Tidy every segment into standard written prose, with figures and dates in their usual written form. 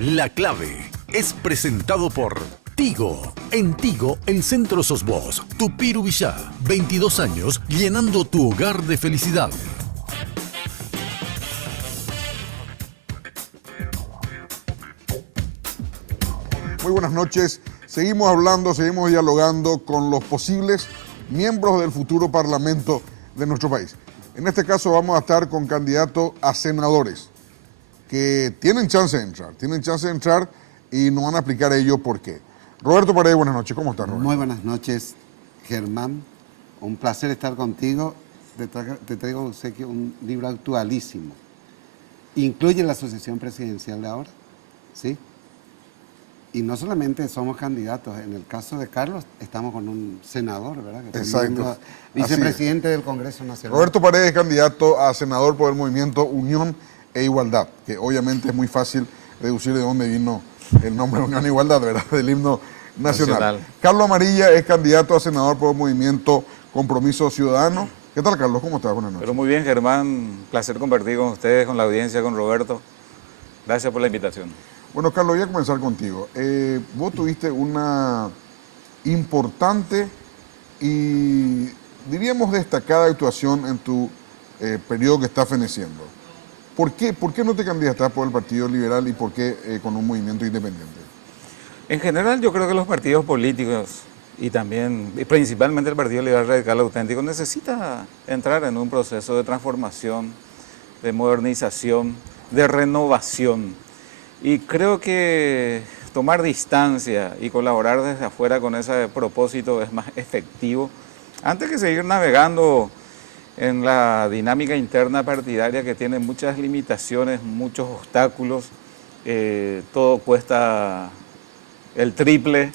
La Clave es presentado por Tigo. En Tigo, el centro sos vos. Tupiru Villá, 22 años llenando tu hogar de felicidad. Muy buenas noches. Seguimos hablando, seguimos dialogando con los posibles miembros del futuro Parlamento de nuestro país. En este caso vamos a estar con candidatos a senadores que tienen chance de entrar y nos van a explicar ellos por qué. Roberto Paredes, buenas noches. ¿Cómo estás, Roberto? Muy buenas noches, Germán. Un placer estar contigo. Te traigo un libro actualísimo. Incluye la asociación presidencial de ahora, ¿sí? Y no solamente somos candidatos, en el caso de Carlos estamos con un senador, ¿verdad? Que Exacto. Vicepresidente del Congreso Nacional. Roberto Paredes, candidato a senador por el movimiento Unión e Igualdad, que obviamente es muy fácil deducir de dónde vino el nombre Unión e Igualdad, ¿verdad? Del himno nacional. Carlos Amarilla es candidato a senador por el movimiento Compromiso Ciudadano. ¿Qué tal, Carlos? ¿Cómo estás? Buenas noches. Pero muy bien, Germán. Placer compartir con ustedes, con la audiencia, con Roberto. Gracias por la invitación. Bueno, Carlos, voy a comenzar contigo. Vos tuviste una importante y, diríamos, destacada actuación en tu periodo que está feneciendo. ¿Por qué no te candidatas por el Partido Liberal y por qué con un movimiento independiente? En general, yo creo que los partidos políticos y también, y principalmente el Partido Liberal Radical Auténtico, necesita entrar en un proceso de transformación, de modernización, de renovación. Y creo que tomar distancia y colaborar desde afuera con ese propósito es más efectivo, antes que seguir navegando en la dinámica interna partidaria que tiene muchas limitaciones, muchos obstáculos, todo cuesta el triple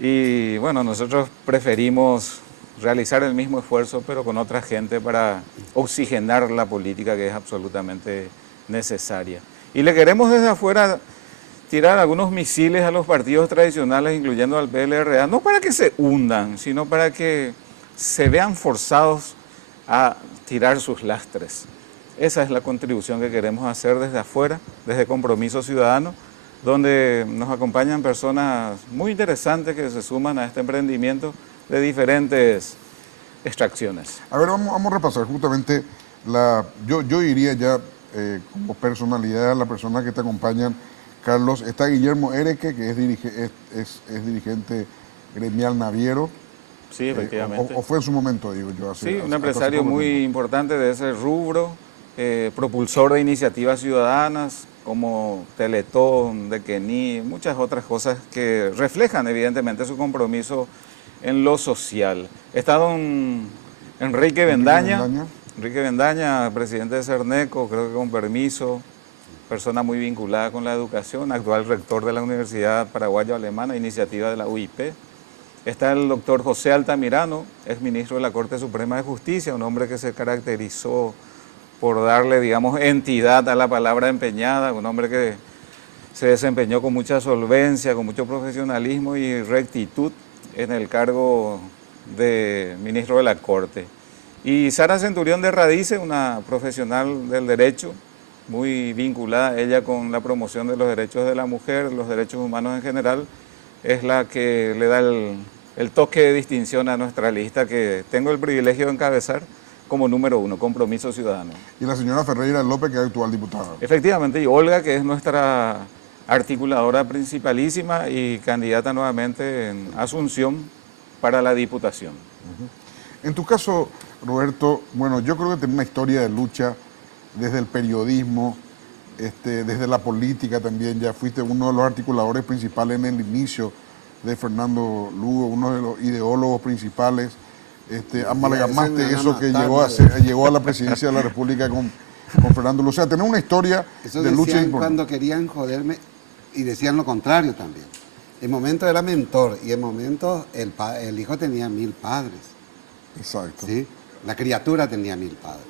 y bueno, nosotros preferimos realizar el mismo esfuerzo pero con otra gente para oxigenar la política que es absolutamente necesaria. Y le queremos desde afuera tirar algunos misiles a los partidos tradicionales, incluyendo al PLRA, no para que se hundan, sino para que se vean forzados a tirar sus lastres. Esa es la contribución que queremos hacer desde afuera, desde Compromiso Ciudadano, donde nos acompañan personas muy interesantes que se suman a este emprendimiento de diferentes extracciones. A ver, vamos a repasar justamente yo diría ya como personalidad, la persona que te acompañan, Carlos. Está Guillermo Ereque, que es dirigente gremial naviero. Sí, efectivamente. O fue en su momento, digo yo. Sí, un empresario muy importante de ese rubro, propulsor de iniciativas ciudadanas como Teletón, Dequení, muchas otras cosas que reflejan evidentemente su compromiso en lo social. Está don Enrique Bendaña. Enrique Bendaña, presidente de Cerneco, creo que con permiso, persona muy vinculada con la educación, actual rector de la Universidad Paraguayo-Alemana, iniciativa de la UIP. Está el doctor José Altamirano, ex ministro de la Corte Suprema de Justicia, un hombre que se caracterizó por darle, digamos, entidad a la palabra empeñada, un hombre que se desempeñó con mucha solvencia, con mucho profesionalismo y rectitud en el cargo de ministro de la Corte. Y Sara Centurión de Radice, una profesional del derecho, muy vinculada ella con la promoción de los derechos de la mujer, los derechos humanos en general, es la que le da el toque de distinción a nuestra lista que tengo el privilegio de encabezar como número 1, Compromiso Ciudadano. Y la señora Ferreira López, que es actual diputada. Efectivamente, y Olga, que es nuestra articuladora principalísima y candidata nuevamente en Asunción para la Diputación. En tu caso, Roberto, bueno, yo creo que tenés una historia de lucha desde el periodismo, desde la política también. Ya fuiste uno de los articuladores principales en el inicio de Fernando Lugo, uno de los ideólogos principales. Amalgamaste eso que llegó a la presidencia de la República con Fernando Lugo. O sea, tenés una historia de lucha importante. Cuando querían joderme y decían lo contrario también. En momento era mentor y en momento el hijo tenía 1000 padres. Exacto. ¿Sí? La criatura tenía 1000 padres.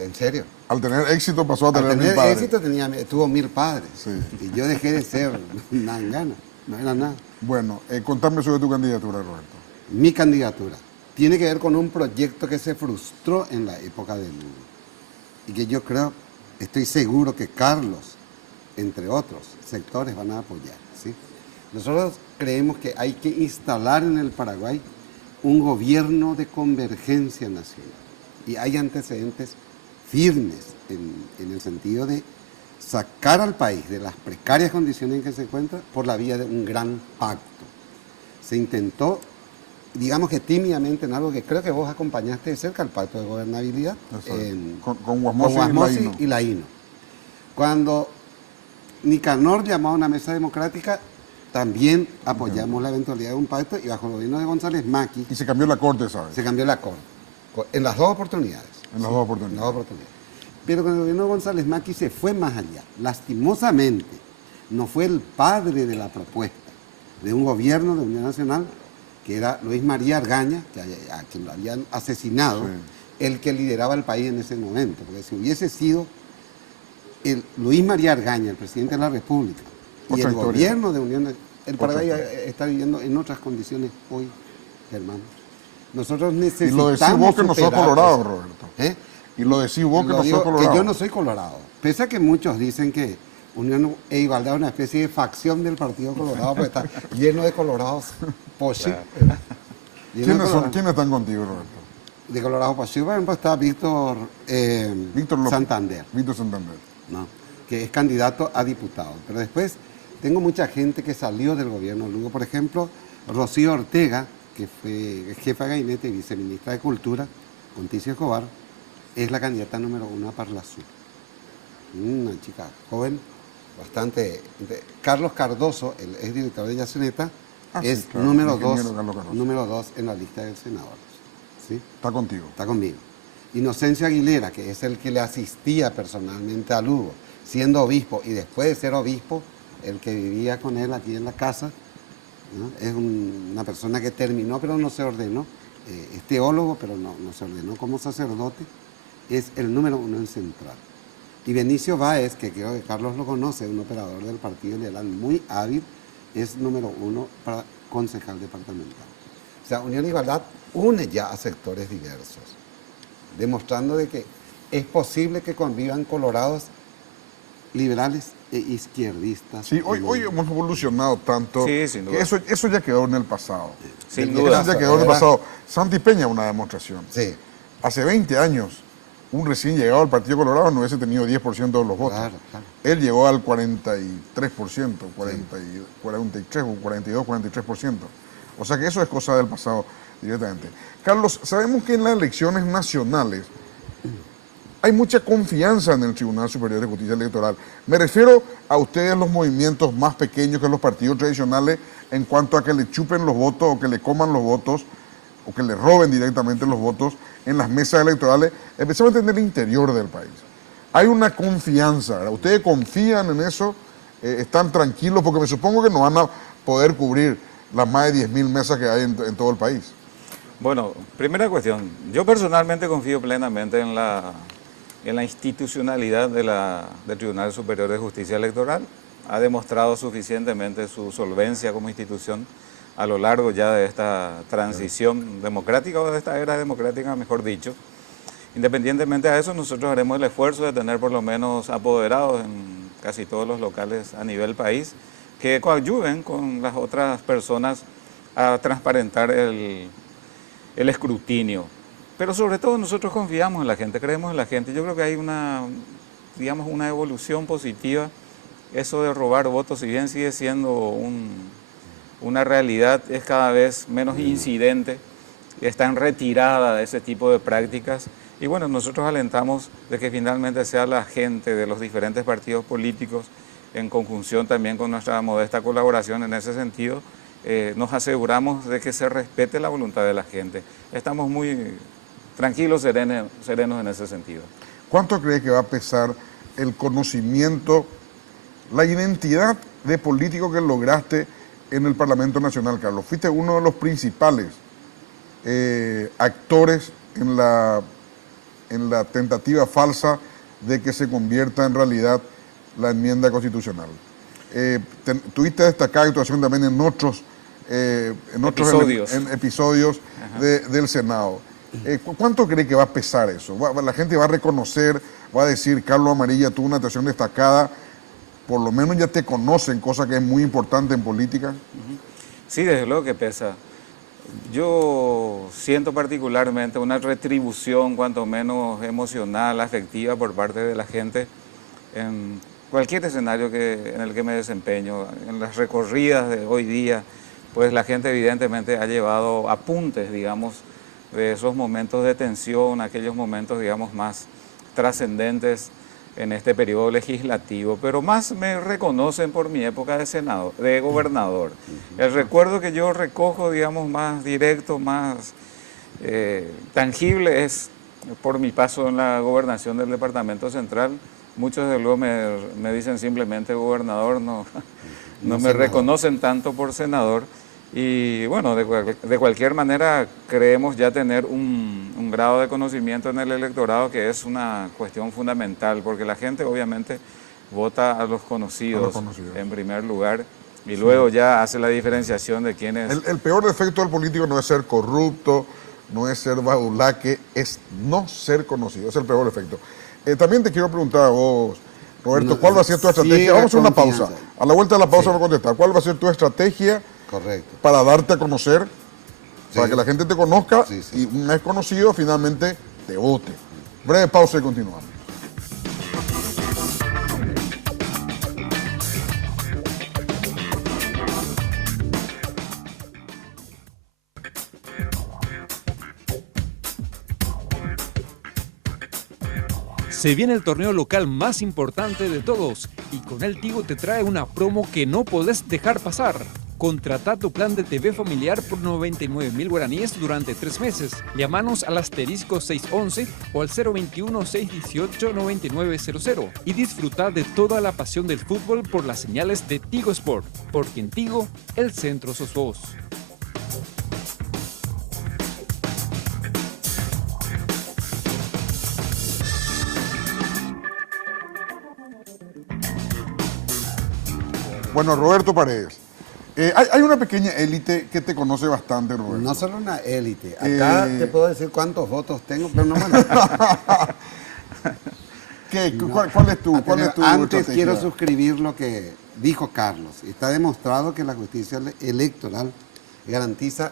En serio. Al tener éxito pasó a tener 1000 padres. Al tener éxito tuvo 1000 padres. Sí. Y yo dejé de ser nangana, no era nada. Bueno, contame sobre tu candidatura, Roberto. Mi candidatura tiene que ver con un proyecto que se frustró en la época de Lugo. Y que yo creo, estoy seguro que Carlos entre otros sectores, van a apoyar, ¿sí? Nosotros creemos que hay que instalar en el Paraguay un gobierno de convergencia nacional. Y hay antecedentes firmes en el sentido de sacar al país de las precarias condiciones en que se encuentra por la vía de un gran pacto. Se intentó, digamos que tímidamente, en algo que creo que vos acompañaste de cerca, el pacto de gobernabilidad, con Guasmosi y Laíno. Cuando Nicanor llamó a una mesa democrática, también apoyamos la eventualidad de un pacto y bajo el gobierno de González Maqui Y se cambió la corte, ¿sabes? se cambió la corte. En las dos oportunidades. En las dos En oportunidades. las dos oportunidades. Pero con el gobierno de González Maqui se fue más allá. Lastimosamente, no fue el padre de la propuesta de un gobierno de Unidad Nacional, que era Luis María Argaña, a quien lo habían asesinado, Sí. el que lideraba el país en ese momento. Porque si hubiese sido Luis María Argaña, el presidente de la República, y Otra el historia. gobierno de Unión, el Paraguay historia. está viviendo en otras condiciones hoy, hermano. Nosotros Y necesitamos lo decís vos que no sos superar colorado, eso. Roberto. ¿Eh? Y lo decís vos que Lo no digo sos colorado. que yo no soy colorado. Pese a que muchos dicen que Unión e Igualdad es una especie de facción del Partido Colorado, porque está lleno de colorados poshi. ¿Quiénes están contigo, Roberto? De colorados poshi, por ejemplo, está Víctor, Víctor López. Santander, Víctor Santander. ¿no? Que es candidato a diputado. Pero después tengo mucha gente que salió del gobierno Lugo. Por ejemplo, Rocío Ortega, que fue jefa de gabinete y viceministra de Cultura, con Ticio Escobar, es la candidata número 1 a Parlasur. Una chica joven, bastante... Carlos Cardoso, el exdirector de Yaceneta, es sí, claro, número el ingeniero Carlos Cardoso. número 2 en la lista del senador. ¿Sí? Está contigo. Está conmigo. Inocencio Aguilera, que es el que le asistía personalmente a Lugo, siendo obispo, y después de ser obispo, el que vivía con él aquí en la casa, ¿no? Es una persona que terminó, pero no se ordenó, es teólogo, pero no se ordenó como sacerdote, es el número 1 en Central. Y Benicio Báez, que creo que Carlos lo conoce, un operador del Partido Liberal muy hábil, es número 1 para concejal departamental. O sea, Unión e Igualdad une ya a sectores diversos, demostrando de que es posible que convivan colorados, liberales e izquierdistas. Sí, hoy hemos evolucionado tanto Sí, sin duda. que eso ya quedó en el pasado. Sin Eso duda. ya quedó en el ¿Verdad? pasado. Santi Peña, una demostración. Sí, Hace 20 años, un recién llegado al Partido Colorado no hubiese tenido 10% de los votos. claro, claro. Él llegó al 43%, 43 o 42, 43%. O sea que eso es cosa del pasado directamente. Carlos, sabemos que en las elecciones nacionales hay mucha confianza en el Tribunal Superior de Justicia Electoral. Me refiero a ustedes, los movimientos más pequeños que los partidos tradicionales, en cuanto a que le chupen los votos o que le coman los votos o que le roben directamente los votos en las mesas electorales, especialmente en el interior del país. Hay una confianza, ¿verdad? ¿Ustedes confían en eso? ¿Están tranquilos? Porque me supongo que no van a poder cubrir las más de 10.000 mesas que hay en todo el país. Bueno, primera cuestión. Yo personalmente confío plenamente en la institucionalidad del Tribunal Superior de Justicia Electoral. Ha demostrado suficientemente su solvencia como institución a lo largo ya de esta transición democrática, o de esta era democrática, mejor dicho. Independientemente de eso, nosotros haremos el esfuerzo de tener por lo menos apoderados en casi todos los locales a nivel país que coadyuven con las otras personas a transparentar el escrutinio. Pero sobre todo nosotros confiamos en la gente, creemos en la gente. Yo creo que hay una evolución positiva. Eso de robar votos, si bien sigue siendo una realidad, es cada vez menos incidente, está en retirada de ese tipo de prácticas. Y bueno, nosotros alentamos de que finalmente sea la gente de los diferentes partidos políticos, en conjunción también con nuestra modesta colaboración en ese sentido, nos aseguramos de que se respete la voluntad de la gente. Estamos muy tranquilos, serenos en ese sentido. ¿Cuánto cree que va a pesar el conocimiento, la identidad de político que lograste en el Parlamento Nacional, Carlos? Fuiste uno de los principales actores en la tentativa falsa de que se convierta en realidad la enmienda constitucional. Tuviste destacada actuación también en otros episodios del Senado. ¿Cuánto cree que va a pesar eso? ¿La gente va a reconocer, va a decir, Carlos Amarilla tuvo una actuación destacada por lo menos ya te conocen, cosa que es muy importante en política. Sí, desde luego que pesa. Yo siento particularmente una retribución, cuanto menos emocional, afectiva, por parte de la gente en cualquier escenario en el que me desempeño. En las recorridas de hoy día, pues la gente evidentemente ha llevado apuntes, digamos, de esos momentos de tensión, aquellos momentos, digamos, más trascendentes en este periodo legislativo, pero más me reconocen por mi época de senador, de gobernador. El recuerdo que yo recojo, digamos, más directo, más tangible es por mi paso en la gobernación del Departamento Central. Muchos de luego me dicen simplemente gobernador, no me reconocen tanto por senador. Y bueno, de cualquier manera creemos ya tener un grado de conocimiento en el electorado que es una cuestión fundamental, porque la gente obviamente vota a los conocidos, en primer lugar, y luego ya hace la diferenciación de quién es. El peor defecto del político no es ser corrupto, no es ser badulaque, es no ser conocido, es el peor defecto. También te quiero preguntar a vos, Roberto, ¿cuál va a ser tu estrategia? Vamos a hacer una pausa. A la vuelta de la pausa me contestar. ¿Cuál va a ser tu estrategia? Correcto. Para darte a conocer, para Sí. que la gente te conozca Sí, sí. y una vez conocido finalmente te vote. Breve pausa y continuamos. Se viene el torneo local más importante de todos y con él Tigo te trae una promo que no podés dejar pasar. Contrata tu plan de TV familiar por 99.000 guaraníes durante 3 meses. Llámanos al asterisco 611 o al 021-618-9900 y disfruta de toda la pasión del fútbol por las señales de Tigo Sport, porque en Tigo el centro sos vos. Bueno, Roberto Paredes, hay una pequeña élite que te conoce bastante, Roberto. No solo una élite. Acá te puedo decir cuántos votos tengo, pero no me lo... ¿Cuál es tu Antes estrategia? quiero suscribir lo que dijo Carlos. Está demostrado que la justicia electoral garantiza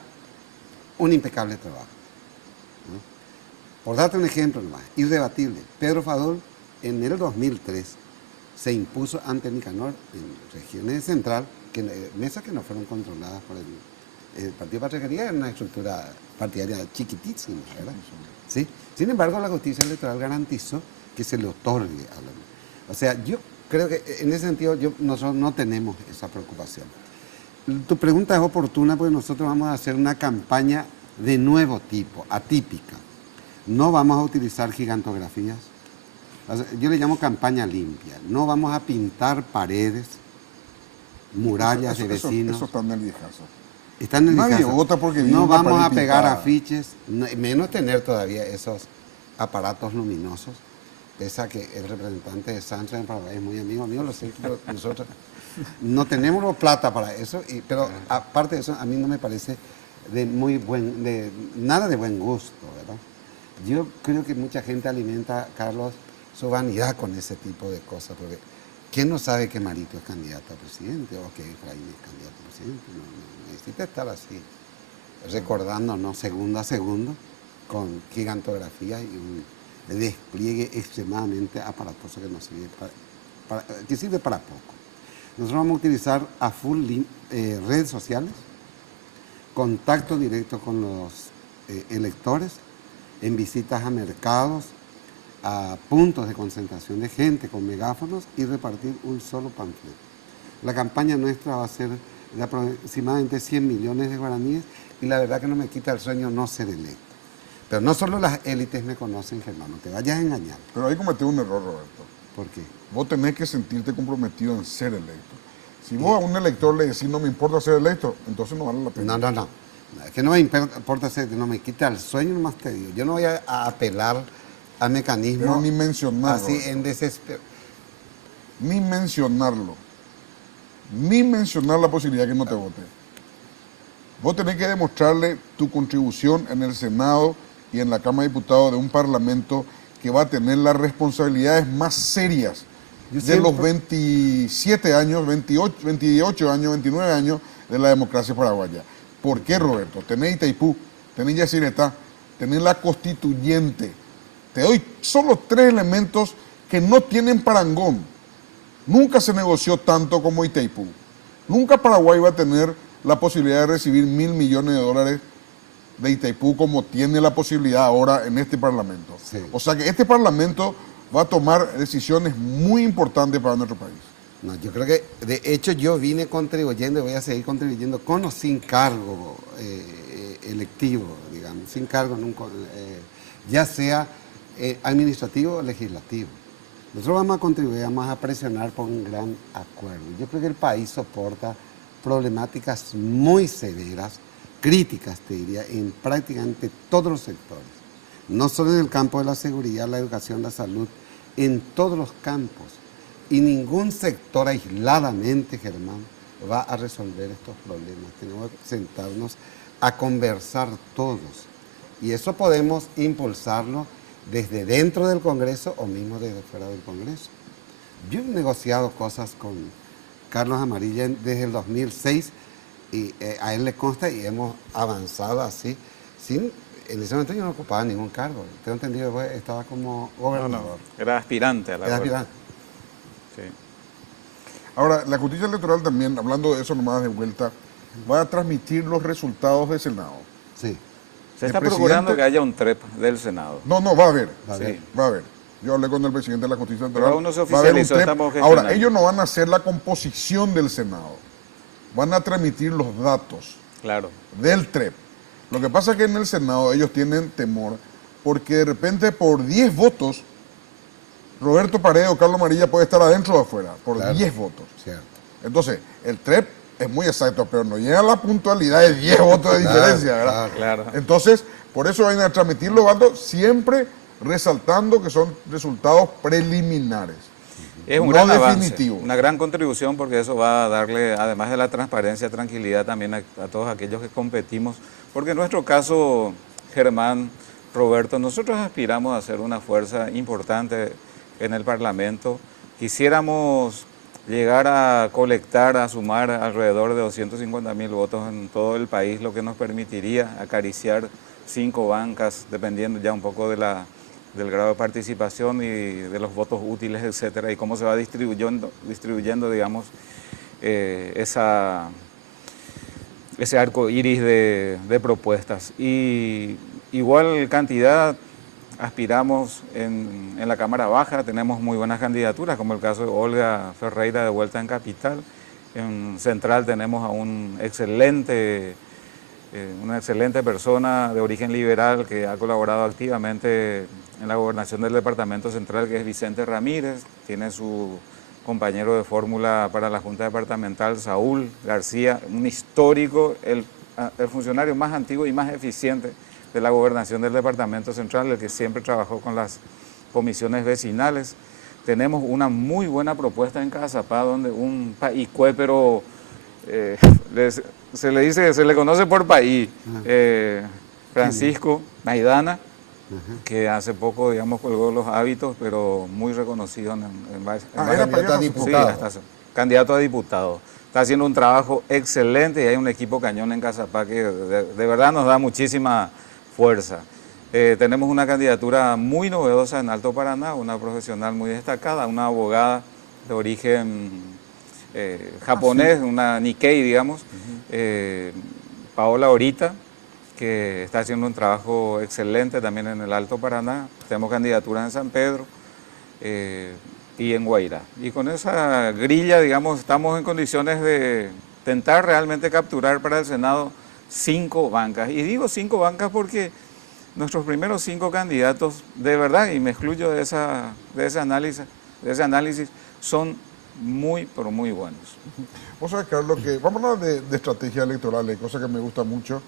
un impecable trabajo, ¿no? Por darte un ejemplo nomás, irrebatible. Pedro Fadul en el 2003 se impuso ante Nicanor en regiones central, mesas que no fueron controladas por el Partido Patriarcalía, era una estructura partidaria chiquitísima, ¿verdad? ¿Sí? Sin embargo, la justicia electoral garantizó que se le otorgue a la... O sea, yo creo que en ese sentido nosotros no tenemos esa preocupación. Tu pregunta es oportuna porque nosotros vamos a hacer una campaña de nuevo tipo, atípica. No vamos a utilizar gigantografías. O sea, yo le llamo campaña limpia. No vamos a pintar paredes, murallas de vecinos. Eso está en el viejazo. Está en el Nadie viejazo. vota porque viene no una vamos pared a pegar pintada. afiches, menos tener todavía esos aparatos luminosos. Pese a que el representante de Sancho en Paraguay es muy amigo mío, lo sé, pero nosotros no tenemos plata para eso, pero aparte de eso, a mí no me parece nada de buen gusto, ¿verdad? Yo creo que mucha gente alimenta, Carlos, su vanidad con ese tipo de cosas, porque ¿quién no sabe que Marito es candidato a presidente o que Efraín es candidato a presidente? No necesita estar así, recordándonos segundo a segundo con gigantografía y un despliegue extremadamente aparatoso que nos sirve que sirve para poco. Nosotros vamos a utilizar a full redes sociales, contacto directo con los electores, en visitas a mercados, a puntos de concentración de gente con megáfonos y repartir un solo panfleto. La campaña nuestra va a ser de aproximadamente 100 millones de guaraníes y la verdad que no me quita el sueño no ser electo. Pero no solo las élites me conocen, Germán, no te vayas a engañar. Pero ahí cometí un error, Roberto. ¿Por qué? Vos tenés que sentirte comprometido en ser electo. Si vos a un elector le decís no me importa ser electo, entonces no vale la pena. No. Es que no me importa ser, no me quita el sueño, nomás te digo. Yo no voy a apelar a mecanismos Pero ni mencionarlo. así en desespero. Ni mencionarlo. Ni mencionar la posibilidad que no te vote. Vos tenés que demostrarle tu contribución en el Senado y en la Cámara de Diputados de un Parlamento que va a tener las responsabilidades más serias de los 27 años, 28 años, 29 años de la democracia paraguaya. ¿Por qué, Roberto? Tenés Itaipú, tenés Yacyretá, tenés la constituyente. Te doy solo 3 elementos que no tienen parangón. Nunca se negoció tanto como Itaipú. Nunca Paraguay va a tener la posibilidad de recibir $1.000 millones de Itaipú como tiene la posibilidad ahora en este Parlamento. Sí. O sea que este Parlamento va a tomar decisiones muy importantes para nuestro país. No, yo creo que, de hecho, yo vine contribuyendo y voy a seguir contribuyendo con o sin cargo electivo, digamos, sin cargo, ya sea administrativo o legislativo. Nosotros vamos a contribuir, vamos a presionar por un gran acuerdo. Yo creo que el país soporta problemáticas muy severas, críticas, te diría, en prácticamente todos los sectores. No solo en el campo de la seguridad, la educación, la salud, en todos los campos. Y ningún sector aisladamente, Germán, va a resolver estos problemas. Tenemos que sentarnos a conversar todos. Y eso podemos impulsarlo desde dentro del Congreso o mismo desde fuera del Congreso. Yo he negociado cosas con Carlos Amarilla desde el 2006 y a él le consta y hemos avanzado así. En ese momento yo no ocupaba ningún cargo. Tengo entendido que estaba como gobernador. Era aspirante a la Era verdad. aspirante. Sí. Ahora, la justicia electoral también, hablando de eso nomás de vuelta, va a transmitir los resultados del Senado. Sí. Se El está presidente- procurando que haya un TREP del Senado. No, va a haber. Va a haber. Sí. Va a haber. Yo hablé con el presidente de la justicia Pero electoral. aún no se va a haber un oficializó, TREP. estamos gestionando. Ahora, ellos no van a hacer la composición del Senado. Van a transmitir los datos Claro. del TREP. Lo que pasa es que en el Senado ellos tienen temor porque de repente por 10 votos, Roberto Paredes o Carlos Amarilla puede estar adentro o afuera, por Claro. 10 votos. Cierto. Entonces, el TREP es muy exacto, pero no llega a la puntualidad de 10 votos de diferencia, ¿verdad? Claro. Entonces, por eso van a transmitir los datos siempre resaltando que son resultados preliminares. Es un no gran avance, definitivo. una gran contribución porque eso va a darle, además de la transparencia, tranquilidad también a todos aquellos que competimos. Porque en nuestro caso, Germán, Roberto, nosotros aspiramos a ser una fuerza importante en el Parlamento. Quisiéramos llegar a colectar, a sumar alrededor de 250.000 votos en todo el país, lo que nos permitiría acariciar 5 bancas, dependiendo ya un poco de del grado de participación y de los votos útiles, etcétera, y cómo se va distribuyendo digamos, ese arco iris de propuestas. Y igual cantidad aspiramos en la Cámara Baja, tenemos muy buenas candidaturas, como el caso de Olga Ferreira de vuelta en Capital. En Central tenemos a una excelente persona de origen liberal que ha colaborado activamente en la gobernación del Departamento Central, que es Vicente Ramírez. Tiene su compañero de fórmula para la Junta Departamental, Saúl García, un histórico, el funcionario más antiguo y más eficiente de la gobernación del Departamento Central, el que siempre trabajó con las comisiones vecinales. Tenemos una muy buena propuesta en Cazapá, donde un paícue, pero se le conoce por país, Francisco Maidana, que hace poco, digamos, colgó los hábitos, pero muy reconocido en varios... Era candidato a diputado. Sí, candidato a diputado. Está haciendo un trabajo excelente y hay un equipo cañón en Cazapá que de verdad nos da muchísima fuerza. Tenemos una candidatura muy novedosa en Alto Paraná, una profesional muy destacada, una abogada de origen japonés, una Nikkei, digamos, Paola Orita, que está haciendo un trabajo excelente también en el Alto Paraná. Tenemos candidaturas en San Pedro y en Guairá. Y con esa grilla, digamos, estamos en condiciones de tentar realmente capturar para el Senado 5 bancas. Y digo 5 bancas porque nuestros primeros 5 candidatos, de verdad, y me excluyo de ese análisis, son muy, pero muy buenos. Vos sabés, Carlos, que vamos a hablar de estrategia electoral, hay cosa que me gusta mucho.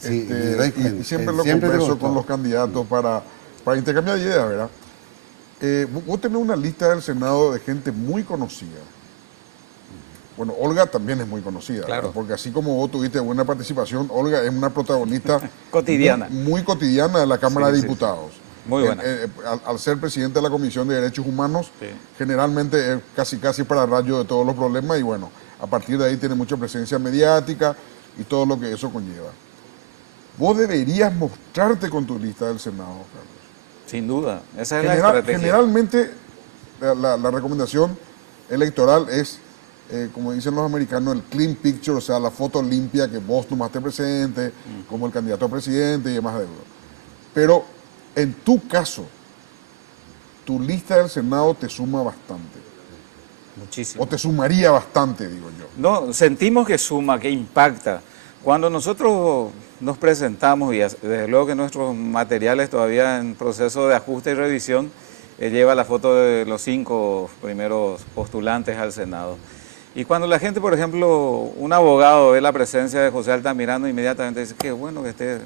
Sí, Y siempre lo siempre te converso gustó. con los candidatos para intercambiar ideas, ¿verdad? Vos tenés una lista del Senado de gente muy conocida. Bueno, Olga también es muy conocida, Claro. ¿verdad? Porque así como vos tuviste buena participación, Olga es una protagonista Cotidiana. muy cotidiana de la Cámara Sí, de sí. Diputados. Muy buena. Al ser presidente de la Comisión de Derechos Humanos, Sí. generalmente es casi para rayo de todos los problemas y bueno, a partir de ahí tiene mucha presencia mediática y todo lo que eso conlleva. Vos deberías mostrarte con tu lista del Senado, Carlos. Sin duda, esa es la estrategia. Generalmente la recomendación electoral es, como dicen los americanos, el clean picture, o sea, la foto limpia que vos tomaste presente, como el candidato a presidente y demás de eso. Pero en tu caso, tu lista del Senado te suma bastante. Muchísimo. O te sumaría bastante, digo yo. No, sentimos que suma, que impacta. Cuando nosotros nos presentamos, y desde luego que nuestros materiales todavía en proceso de ajuste y revisión, lleva la foto de los 5 primeros postulantes al Senado. Y cuando la gente, por ejemplo, un abogado ve la presencia de José Altamirano, inmediatamente dice, qué bueno que esté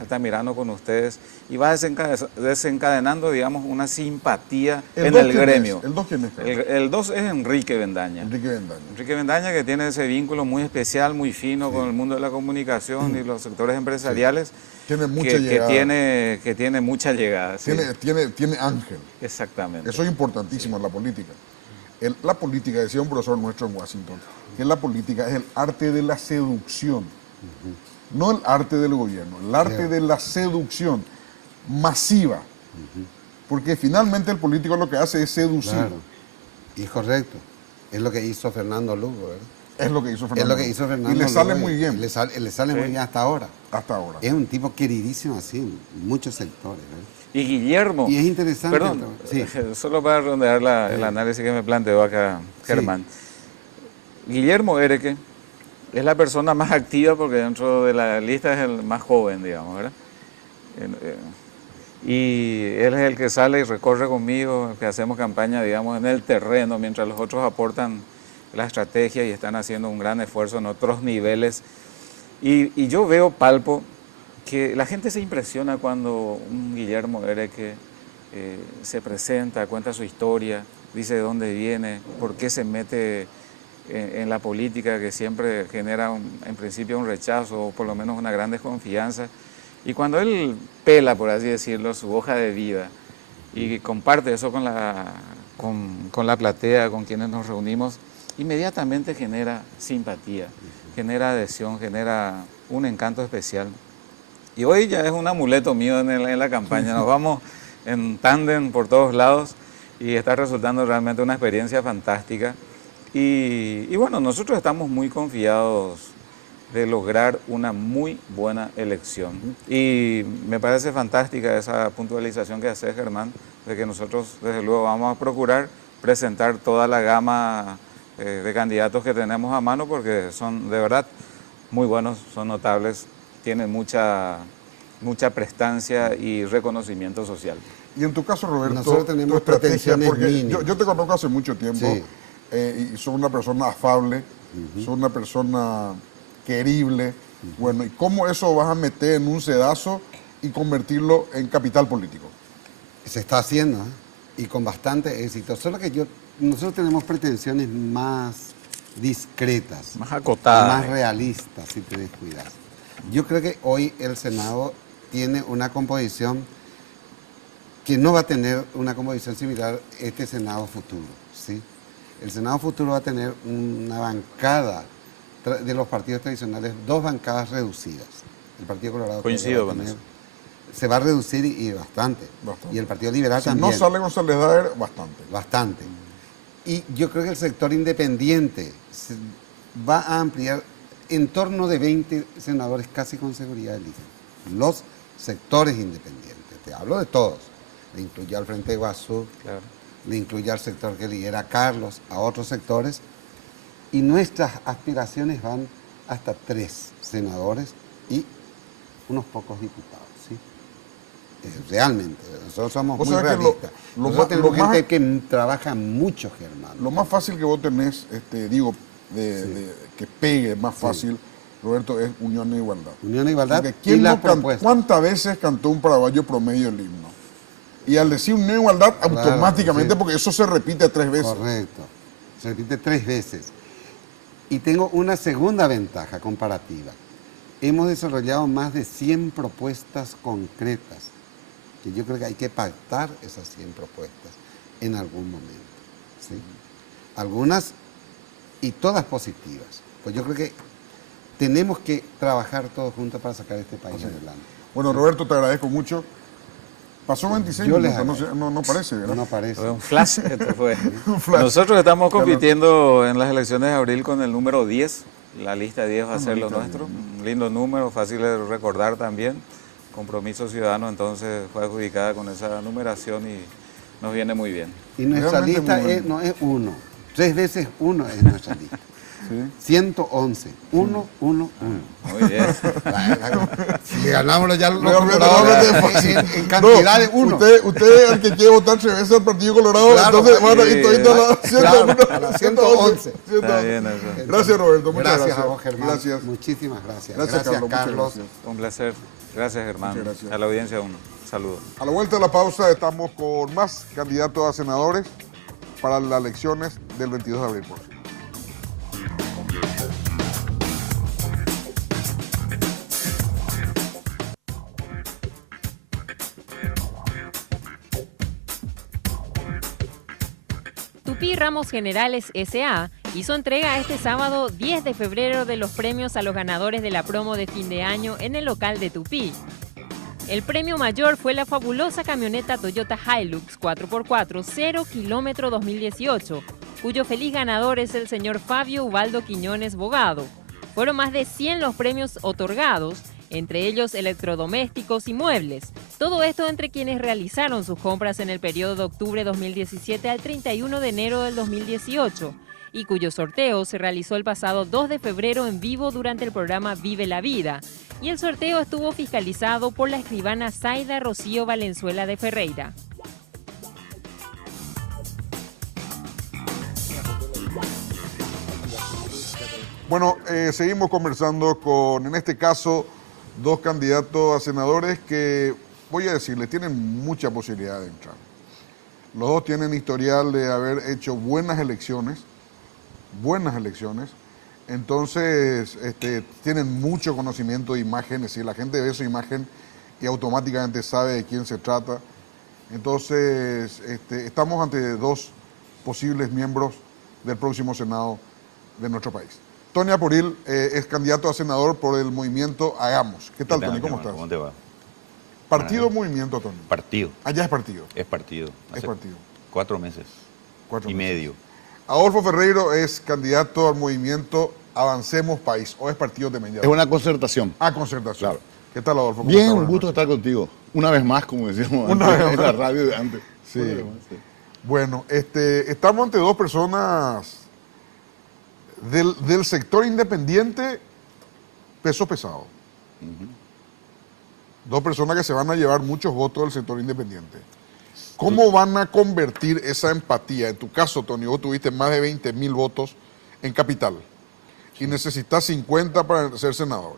Altamirano con ustedes, y va desencadenando, digamos, una simpatía en el gremio. ¿El 2 quién es? El 2 es Enrique Bendaña. Enrique Bendaña. Enrique Bendaña, que tiene ese vínculo muy especial, muy fino con el mundo de la comunicación y los sectores empresariales. Tiene mucha llegada. Que tiene mucha llegada. Sí. Tiene ángel. Exactamente. Eso es importantísimo en la política. La política, decía un profesor nuestro en Washington, que la política es el arte de la seducción. No el arte del gobierno, el arte de la seducción masiva. Porque finalmente el político lo que hace es seducir. Claro. Y correcto. Es lo que hizo Fernando Lugo, ¿verdad? Es lo que hizo Fernando. Es lo que hizo Fernando Y le sale Lugo, muy bien. Le sale muy bien hasta ahora. Hasta ahora. Es un tipo queridísimo así en muchos sectores, ¿verdad? Y Guillermo. Y es interesante. Perdón, Sí. solo para redondear el análisis que me planteó acá Germán. Guillermo Ereque es la persona más activa porque dentro de la lista es el más joven, digamos, ¿verdad? Y él es el que sale y recorre conmigo, que hacemos campaña, digamos, en el terreno, mientras los otros aportan la estrategia y están haciendo un gran esfuerzo en otros niveles. Y yo veo, palpo, que la gente se impresiona cuando un Guillermo Ereque se presenta, cuenta su historia, dice de dónde viene, por qué se mete en la política, que siempre genera en principio un rechazo o por lo menos una gran desconfianza. Y cuando él pela, por así decirlo, su hoja de vida y comparte eso con la platea, con quienes nos reunimos, inmediatamente genera simpatía, genera adhesión, genera un encanto especial. Y hoy ya es un amuleto mío en la campaña. Nos vamos en tándem por todos lados y está resultando realmente una experiencia fantástica. Y bueno, nosotros estamos muy confiados de lograr una muy buena elección. Y me parece fantástica esa puntualización que hace Germán, de que nosotros desde luego vamos a procurar presentar toda la gama de candidatos que tenemos a mano, porque son de verdad muy buenos, son notables, tienen mucha prestancia y reconocimiento social. Y en tu caso, Roberto, nosotros tenemos tu estrategia, pretensiones porque mínimas. yo te conozco hace mucho tiempo, Sí. Y sos una persona afable, sos una persona querible. Bueno, ¿y cómo eso vas a meter en un sedazo y convertirlo en capital político? Se está haciendo, ¿eh? Y con bastante éxito. Solo que nosotros tenemos pretensiones más discretas, Más acotadas. más realistas, si te descuidas. Yo creo que hoy el Senado tiene una composición que no va a tener una composición similar a este Senado futuro, ¿sí? El Senado futuro va a tener una bancada de los partidos tradicionales, 2 bancadas reducidas. El Partido Colorado Coincido con eso. se va a reducir y bastante. Y el Partido Liberal Si también. no sale González Daer, bastante. Bastante. Y yo creo que el sector independiente va a ampliar en torno de 20 senadores casi con seguridad eligen. Los sectores independientes, te hablo de todos. Le incluye al Frente de Guazú, Claro. le incluye al sector que lidera Carlos, a otros sectores. Y nuestras aspiraciones van hasta 3 senadores y unos pocos diputados, ¿sí? Realmente, nosotros somos O muy sea que realistas. lo Nosotros más- tenemos lo más- gente que trabaja mucho, Germán. Lo más fácil que vos tenés, que pegue más fácil, Roberto, es Unión e Igualdad. Unión e Igualdad Porque y la can- propuesta. ¿Cuántas veces cantó un paraguayo promedio el himno? Y al decir Unión e Igualdad, automáticamente, sí. porque eso se repite 3 veces. Correcto. Se repite 3 veces. Y tengo una segunda ventaja comparativa. Hemos desarrollado más de 100 propuestas concretas que yo creo que hay que pactar esas 100 propuestas en algún momento, ¿sí? Algunas y todas positivas. Pues yo creo que tenemos que trabajar todos juntos para sacar este país adelante. Bueno, Roberto, te agradezco mucho. Pasó 26 Yo les minutos, agradezco. no parece, ¿verdad? No parece. Fue un flash, esto fue. Un flash. Nosotros estamos compitiendo en las elecciones de abril con el número 10. La lista 10 va a ser lo nuestro. Un lindo número, fácil de recordar también. Compromiso Ciudadano, entonces fue adjudicada con esa numeración y nos viene muy bien. Y nuestra Realmente lista muy bueno. no es 1, 3 veces 1 es nuestra lista. Sí. 111, 1, 1, 1. Muy bien. Si ganamos ya los Realmente colorados fácil. en cantidad de 1. Usted el que quiere votar 3 veces al Partido Colorado, Claro, entonces van a sí. ir todavía a la 101. Claro, a la 111. Está bien eso. Gracias, Roberto. Muchas Gracias gracias. a vos, Germán. Gracias. Muchísimas gracias. Gracias, Carlos. Muchas Carlos. gracias. Un placer. Gracias, Germán. Muchas gracias. A la audiencia, un saludo. A la vuelta de la pausa estamos con más candidatos a senadores para las elecciones del 22 de abril próximo. Tupy Ramos Generales S.A. hizo entrega este sábado 10 de febrero de los premios a los ganadores de la promo de fin de año en el local de Tupy. El premio mayor fue la fabulosa camioneta Toyota Hilux 4x4 0 kilómetro 2018, cuyo feliz ganador es el señor Fabio Ubaldo Quiñones Bogado. Fueron más de 100 los premios otorgados, entre ellos electrodomésticos y muebles. Todo esto entre quienes realizaron sus compras en el periodo de octubre 2017 al 31 de enero del 2018 y cuyo sorteo se realizó el pasado 2 de febrero en vivo durante el programa Vive la Vida. Y el sorteo estuvo fiscalizado por la escribana Zaida Rocío Valenzuela de Ferreira. Bueno, seguimos conversando con, en este caso, dos candidatos a senadores que, voy a decirles, tienen mucha posibilidad de entrar. Los dos tienen historial de haber hecho buenas elecciones, entonces tienen mucho conocimiento de imágenes, es decir, la gente ve su imagen y automáticamente sabe de quién se trata. Entonces, estamos ante dos posibles miembros del próximo Senado de nuestro país. Tony Apuril es candidato a senador por el movimiento Hagamos. ¿Qué tal, Tony? ¿Cómo estás? ¿Cómo te va? ¿Partido o movimiento, Tony? Partido. Allá es partido. Es partido. Es Hace partido. 4 meses. 4 y meses. medio. Adolfo Ferreiro es candidato al movimiento Avancemos País, o es partido también ya. Es una concertación. Concertación. Claro. ¿Qué tal, Adolfo? ¿Cómo Bien, está? un Buenas gusto noches. estar contigo. Una vez más, como decíamos Una antes, vez en la más. radio de antes. Sí. Una vez más, sí. Bueno, estamos ante dos personas del sector independiente, peso pesado. Dos personas que se van a llevar muchos votos del sector independiente. ¿Cómo van a convertir esa empatía? En tu caso, Tony, vos tuviste más de 20.000 votos en Capital y necesitas 50 para ser senador.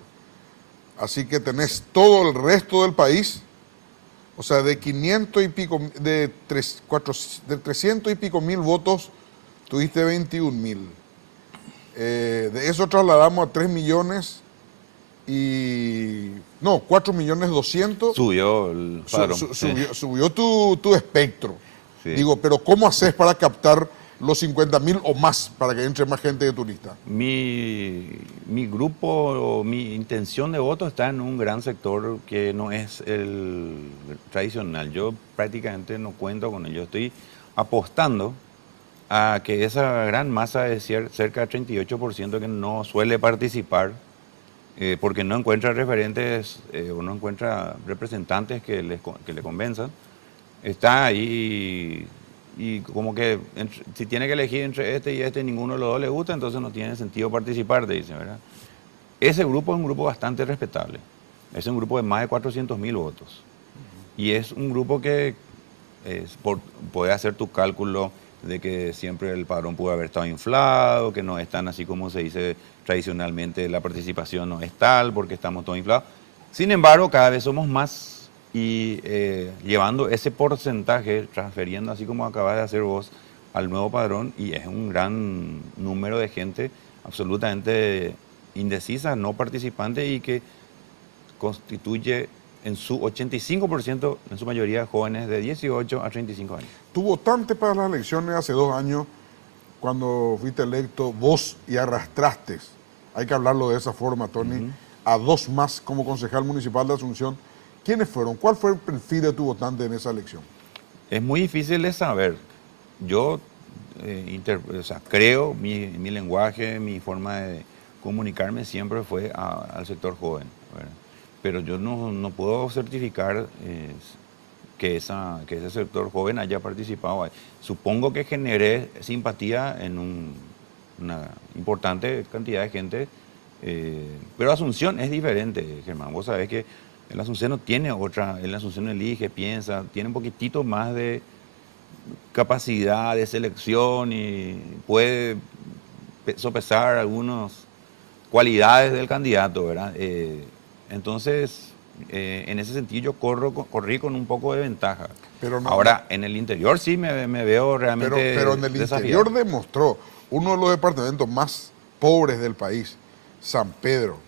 Así que tenés todo el resto del país, o sea, de 500 y pico, de 300 y pico mil votos, tuviste 21.000. De eso trasladamos a 3 millones y... No, 4.200.000. Subió el padrón. Sí. Subió tu espectro. Sí. Digo, pero ¿cómo haces para captar los 50.000 o más para que entre más gente de tu lista? Mi grupo, mi intención de voto está en un gran sector que no es el tradicional. Yo prácticamente no cuento con ello. Estoy apostando a que esa gran masa de cerca del 38% que no suele participar, porque no encuentra referentes o no encuentra representantes que le convenzan, está ahí y como que si tiene que elegir entre este y este, ninguno de los dos le gusta, entonces no tiene sentido participar, te dicen, ¿verdad? Ese grupo es un grupo bastante respetable, es un grupo de más de 400.000 votos y es un grupo que puede hacer tu cálculo de que siempre el padrón pudo haber estado inflado, que no es tan así como se dice tradicionalmente, la participación no es tal porque estamos todos inflados. Sin embargo, cada vez somos más y llevando ese porcentaje, transfiriendo así como acabas de hacer vos al nuevo padrón, y es un gran número de gente absolutamente indecisa, no participante y que constituye en su 85%, en su mayoría jóvenes de 18 a 35 años. Tu votante para las elecciones hace 2 años, cuando fuiste electo, vos y arrastraste, hay que hablarlo de esa forma, Tony, a 2 más como concejal municipal de Asunción. ¿Quiénes fueron? ¿Cuál fue el perfil de tu votante en esa elección? Es muy difícil de saber. Yo creo, mi lenguaje, mi forma de comunicarme siempre fue al sector joven, ¿verdad? Pero yo no puedo certificar que ese sector joven haya participado. Supongo que generé simpatía en una importante cantidad de gente, pero Asunción es diferente, Germán. Vos sabés que el Asunción tiene otra, el Asunción elige, piensa, tiene un poquitito más de capacidad de selección y puede sopesar algunas cualidades del candidato, ¿verdad? Entonces, en ese sentido yo corrí con un poco de ventaja. Pero no, ahora, en el interior sí me veo realmente pero en el desafiado. interior demostró, uno de los departamentos más pobres del país, San Pedro,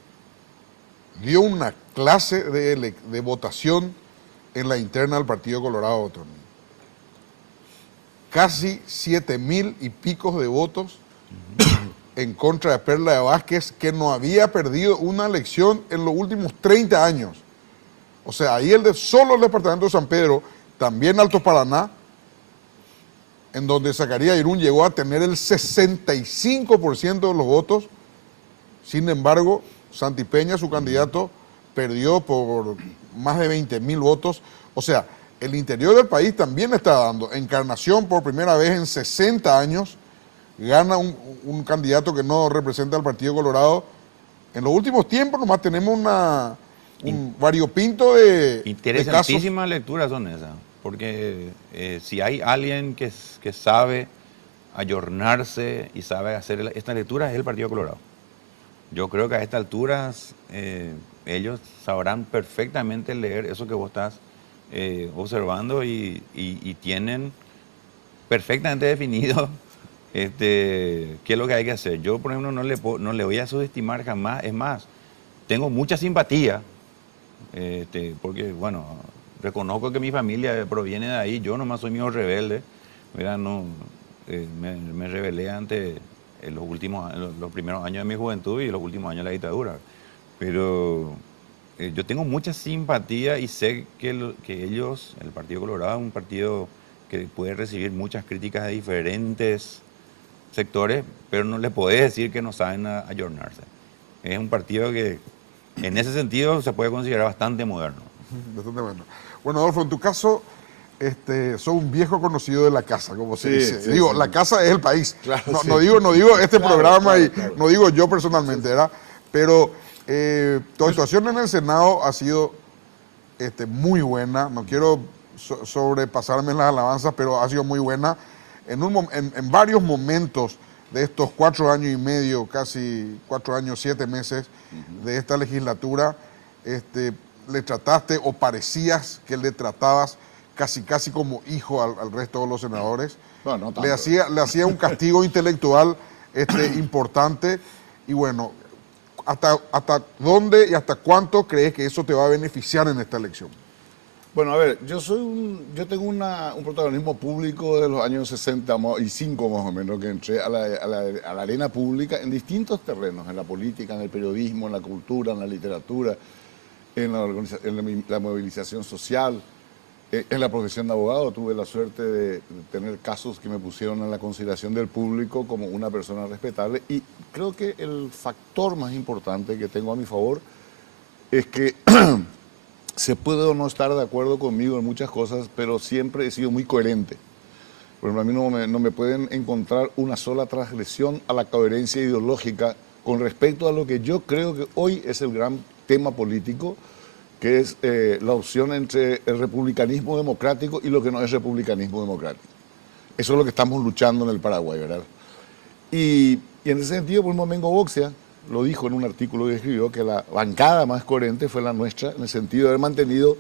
dio una clase de votación en la interna del Partido Colorado, Tony. Casi 7,000 y pico de votos en contra de Perla de Vázquez, que no había perdido una elección en los últimos 30 años. O sea, ahí solo el departamento de San Pedro, también Alto Paraná, en donde Zacarías Irún llegó a tener el 65% de los votos. Sin embargo, Santi Peña, su candidato, perdió por más de 20,000 votos. O sea, el interior del país también está dando. Encarnación, por primera vez en 60 años, gana un candidato que no representa al Partido Colorado. En los últimos tiempos nomás tenemos un variopinto de Interesantísimas lecturas son esas, porque si hay alguien que sabe ayornarse y sabe hacer esta lectura es el Partido Colorado. Yo creo que a estas alturas ellos sabrán perfectamente leer eso que vos estás observando y tienen perfectamente definido qué es lo que hay que hacer. Yo, por ejemplo, no le voy a subestimar jamás. Es más, tengo mucha simpatía, porque, bueno, reconozco que mi familia proviene de ahí. Yo nomás soy medio rebelde. Mira, me rebelé ante los primeros años de mi juventud y los últimos años de la dictadura. Pero yo tengo mucha simpatía y sé que ellos, el Partido Colorado, es un partido que puede recibir muchas críticas de diferentes sectores, pero no le podés decir que no saben ayornarse. Es un partido que en ese sentido se puede considerar bastante moderno. Bastante bueno. Bueno, Adolfo, en tu caso, sos un viejo conocido de la casa, como se dice. Sí, Digo, sí. La casa es el país. Claro, no, sí. no digo este Claro, programa claro, y claro. no digo yo personalmente, ¿verdad? Pero tu actuación en el Senado ha sido muy buena. No quiero sobrepasarme en las alabanzas, pero ha sido muy buena. En varios momentos de estos 4 años y medio, casi 4 años, 7 meses de esta legislatura, le trataste o parecías que le tratabas casi como hijo al resto de los senadores. No, no tanto. Le hacía un castigo intelectual importante. Y bueno, ¿hasta dónde y hasta cuánto crees que eso te va a beneficiar en esta elección? Bueno, a ver, yo tengo un protagonismo público de los años 65 más o menos, que entré a la arena pública en distintos terrenos, en la política, en el periodismo, en la cultura, en la literatura, en la movilización social, en la profesión de abogado. Tuve la suerte de tener casos que me pusieron en la consideración del público como una persona respetable, y creo que el factor más importante que tengo a mi favor es que se puede o no estar de acuerdo conmigo en muchas cosas, pero siempre he sido muy coherente. Por ejemplo, a mí no me pueden encontrar una sola transgresión a la coherencia ideológica con respecto a lo que yo creo que hoy es el gran tema político, que es la opción entre el republicanismo democrático y lo que no es republicanismo democrático. Eso es lo que estamos luchando en el Paraguay, ¿verdad? Y en ese sentido, por ejemplo, Mengo Boxia lo dijo en un artículo que escribió, que la bancada más coherente fue la nuestra, en el sentido de haber mantenido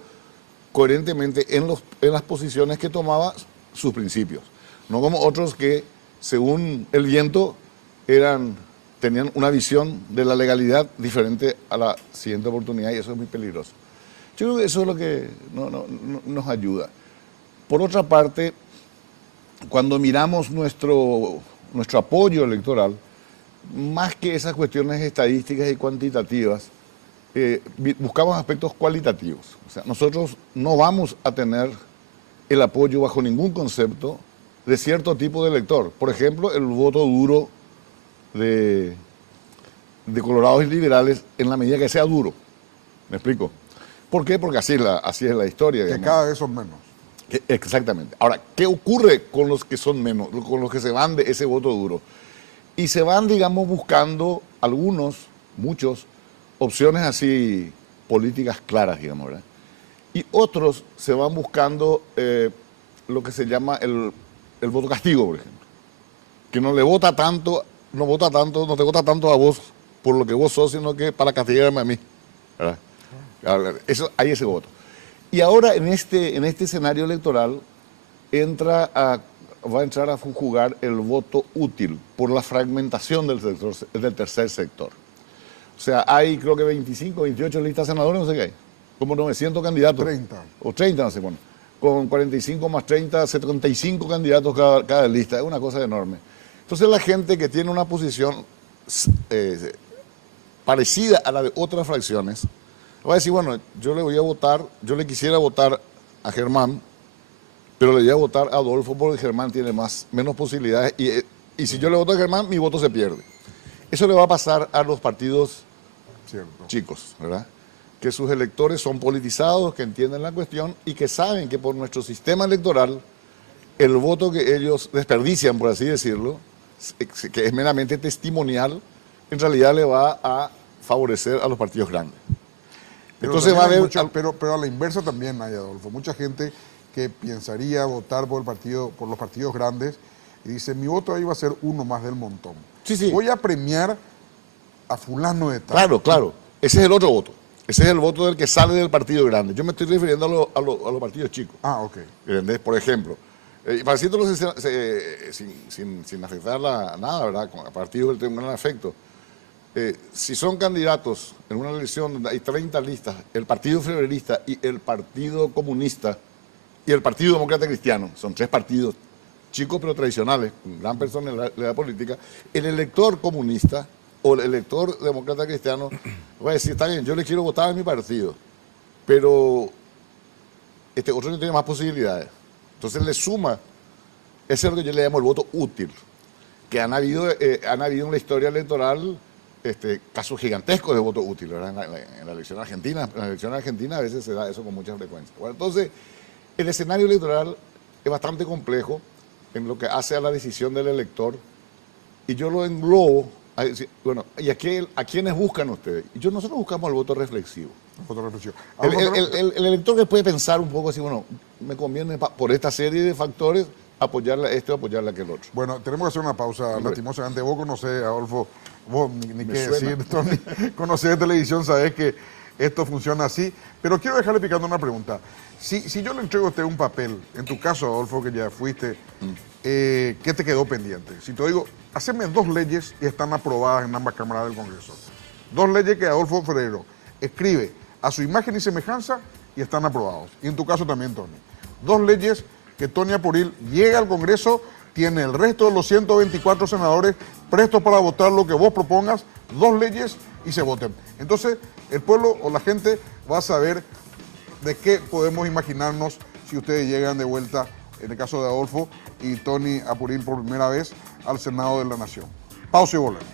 coherentemente en las posiciones que tomaba sus principios. No como otros que, según el viento, tenían una visión de la legalidad diferente a la siguiente oportunidad, y eso es muy peligroso. Yo creo que eso es lo que nos ayuda. Por otra parte, cuando miramos nuestro apoyo electoral, más que esas cuestiones estadísticas y cuantitativas, buscamos aspectos cualitativos. O sea, nosotros no vamos a tener el apoyo bajo ningún concepto de cierto tipo de elector. Por ejemplo, el voto duro de colorados y liberales en la medida que sea duro. ¿Me explico? ¿Por qué? Porque así es la historia. Que digamos. cada vez son menos. Exactamente. Ahora, ¿qué ocurre con los que son menos, con los que se van de ese voto duro? Y se van, digamos, buscando muchos, opciones así políticas claras, digamos, ¿verdad? Y otros se van buscando lo que se llama el voto castigo, por ejemplo. Que no te vota tanto a vos por lo que vos sos, sino que para castigarme a mí, ¿verdad? Hay ese voto. Y ahora en este escenario electoral va a entrar a jugar el voto útil por la fragmentación del tercer sector. O sea, hay creo que 25, 28 listas senadores, no sé qué hay, como 900 candidatos. 30. O 30, no sé, bueno. Con 45 más 30, 75 candidatos cada lista. Es una cosa enorme. Entonces la gente que tiene una posición parecida a la de otras fracciones, va a decir, bueno, yo le quisiera votar a Germán, pero le voy a votar a Adolfo porque Germán tiene menos posibilidades y si yo le voto a Germán, mi voto se pierde. Eso le va a pasar a los partidos chicos, ¿verdad? Que sus electores son politizados, que entienden la cuestión y que saben que por nuestro sistema electoral, el voto que ellos desperdician, por así decirlo, que es meramente testimonial, en realidad le va a favorecer a los partidos grandes. Entonces va a haber pero a la inversa también hay, Adolfo, mucha gente que pensaría votar por los partidos grandes y dice, mi voto ahí va a ser uno más del montón. Sí. Voy a premiar a fulano de tal. Claro. Ese es el otro voto. Ese es el voto del que sale del partido grande. Yo me estoy refiriendo a los partidos chicos. Ah, ok. ¿Entendés? Por ejemplo, para decirlo sin afectar nada, ¿verdad? A partidos que tengan un gran afecto. Si son candidatos en una elección donde hay 30 listas, el Partido Federalista y el Partido Comunista y el Partido Demócrata Cristiano, son 3 partidos chicos pero tradicionales, con gran personalidad política, el elector comunista o el elector demócrata cristiano va a decir, está bien, yo le quiero votar a mi partido, pero este otro no tiene más posibilidades. Entonces le suma, ese es lo que yo le llamo el voto útil, que han habido en la historia electoral casos gigantescos de voto útil, ¿verdad? En la elección argentina. En la elección argentina a veces se da eso con mucha frecuencia. Bueno, entonces, el escenario electoral es bastante complejo en lo que hace a la decisión del elector y yo lo englobo a decir, bueno, ¿y a quiénes buscan ustedes? Y nosotros buscamos el voto reflexivo. El elector que puede pensar un poco así, bueno, me conviene por esta serie de factores apoyarle a este o apoyarle a aquel otro. Bueno, tenemos que hacer una pausa, lastimosamente. Vos conocés, Adolfo, vos ni qué decir, Tony, conocés de televisión, sabés que esto funciona así. Pero quiero dejarle picando una pregunta. Si yo le entrego a usted un papel, en tu caso, Adolfo, que ya fuiste, ¿qué te quedó pendiente? Si te digo, haceme 2 leyes y están aprobadas en ambas cámaras del Congreso. 2 leyes que Adolfo Ferrero escribe a su imagen y semejanza y están aprobados. Y en tu caso también, Tony. 2 leyes que Tony Apuril llega al Congreso, tiene el resto de los 124 senadores prestos para votar lo que vos propongas, 2 leyes y se voten. Entonces, el pueblo o la gente va a saber de qué podemos imaginarnos si ustedes llegan de vuelta, en el caso de Adolfo y Tony Apuril por primera vez, al Senado de la Nación. Pausa y volvemos.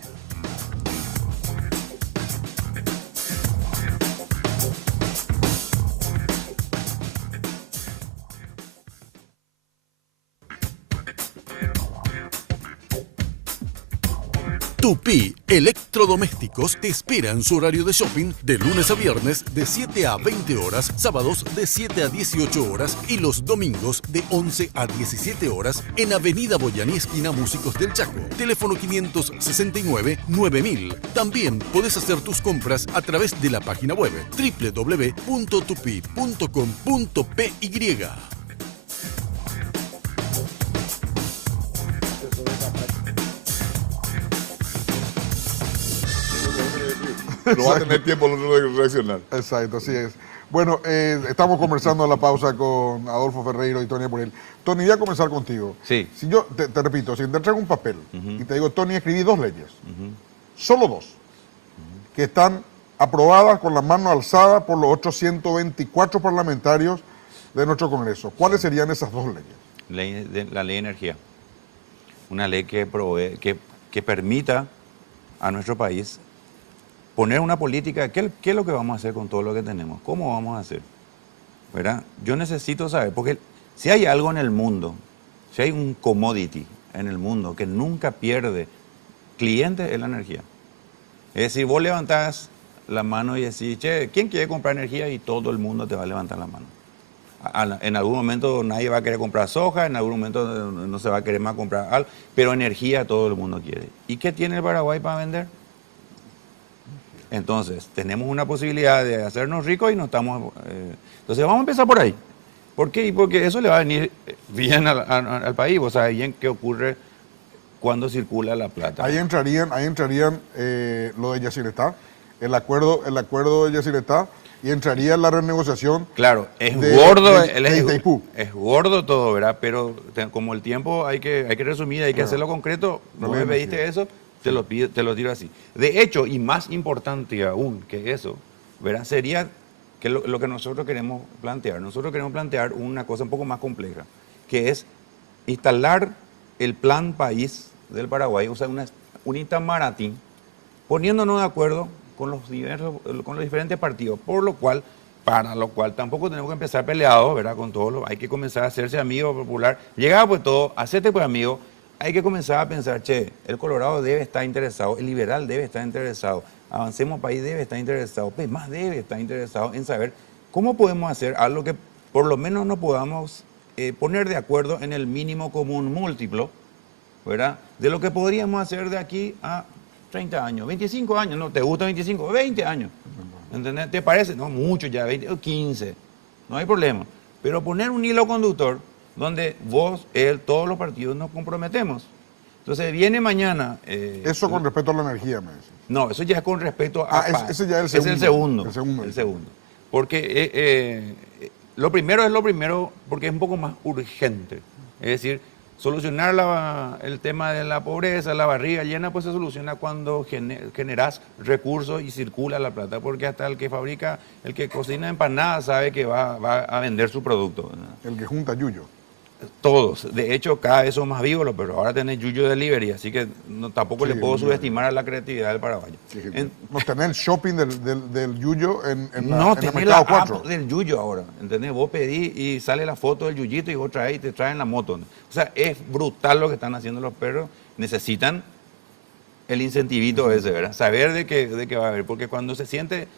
Tupy Electrodomésticos te espera en su horario de shopping de lunes a viernes de 7 a 20 horas, sábados de 7 a 18 horas y los domingos de 11 a 17 horas en Avenida Boyaní, esquina Músicos del Chaco. Teléfono 569-9000. También puedes hacer tus compras a través de la página web www.tupy.com.py. No va a tener tiempo de reaccionar. Exacto, así es. Bueno, estamos conversando a la pausa con Adolfo Ferreiro y Tony Apurel. Tony, voy a comenzar contigo. Sí. Si yo, te repito, si te entrego un papel y te digo, Tony, escribí 2 leyes, solo 2, que están aprobadas con la mano alzada por los otros 124 parlamentarios de nuestro Congreso, ¿cuáles serían esas 2 leyes? La ley de energía. Una ley que permita a nuestro país poner una política. ¿Qué es lo que vamos a hacer con todo lo que tenemos? ¿Cómo vamos a hacer? ¿Verdad? Yo necesito saber, porque si hay algo en el mundo, si hay un commodity en el mundo que nunca pierde clientes, es la energía. Es decir, vos levantás la mano y decís, che, ¿quién quiere comprar energía? Y todo el mundo te va a levantar la mano. En algún momento nadie va a querer comprar soja, en algún momento no se va a querer más comprar algo, pero energía todo el mundo quiere. ¿Y qué tiene el Paraguay para vender? Entonces, tenemos una posibilidad de hacernos ricos y no estamos... entonces, vamos a empezar por ahí. ¿Por qué? Porque eso le va a venir bien al país. O sea, bien qué ocurre cuando circula la plata. Ahí entrarían lo de Yacyretá, el acuerdo de Yacyretá, y entraría la renegociación. Claro, es gordo todo, ¿verdad? Pero como el tiempo hay que resumir, hay que hacerlo concreto. No me pediste eso, te lo tiro así. De hecho, y más importante aún que eso, ¿verdad? Sería que lo que nosotros queremos plantear. Nosotros queremos plantear una cosa un poco más compleja, que es instalar el plan país del Paraguay, o sea, un Itamaraty, poniéndonos de acuerdo con los diferentes partidos, para lo cual tampoco tenemos que empezar peleados, ¿verdad? Con todos hay que comenzar a hacerse amigos popular, llegado pues todo, hacerte pues amigo, hay que comenzar a pensar, che, el Colorado debe estar interesado, el liberal debe estar interesado, Avancemos País debe estar interesado, PEMAS debe estar interesado en saber cómo podemos hacer algo que por lo menos nos podamos poner de acuerdo en el mínimo común múltiplo, ¿verdad? De lo que podríamos hacer de aquí a 30 años, 25 años, ¿no? ¿Te gusta 25? 20 años, ¿entendés? ¿Te parece? No, mucho ya, 20 o 15, no hay problema. Pero poner un hilo conductor donde vos, él, todos los partidos nos comprometemos. Entonces viene mañana... eso con respecto a la energía, me decís. No, eso ya es con respecto a... ese ya es el segundo. Porque lo primero es lo primero porque es un poco más urgente. Es decir, solucionar el tema de la pobreza, la barriga llena, pues se soluciona cuando generas recursos y circula la plata, porque hasta el que fabrica, el que cocina empanadas sabe que va a vender su producto, ¿verdad? El que junta yuyo. Todos, de hecho cada vez son más vivos, pero ahora tenés yuyo delivery, así que tampoco le puedo subestimar a la creatividad del paraguayo. No tenés el shopping del yuyo en el mercado la 4. Del yuyo ahora, ¿entendés? Vos pedís y sale la foto del yuyito y vos traes y te traen la moto. O sea, es brutal lo que están haciendo los perros. Necesitan el incentivito ese, ¿verdad? Saber de qué va a haber, porque cuando se siente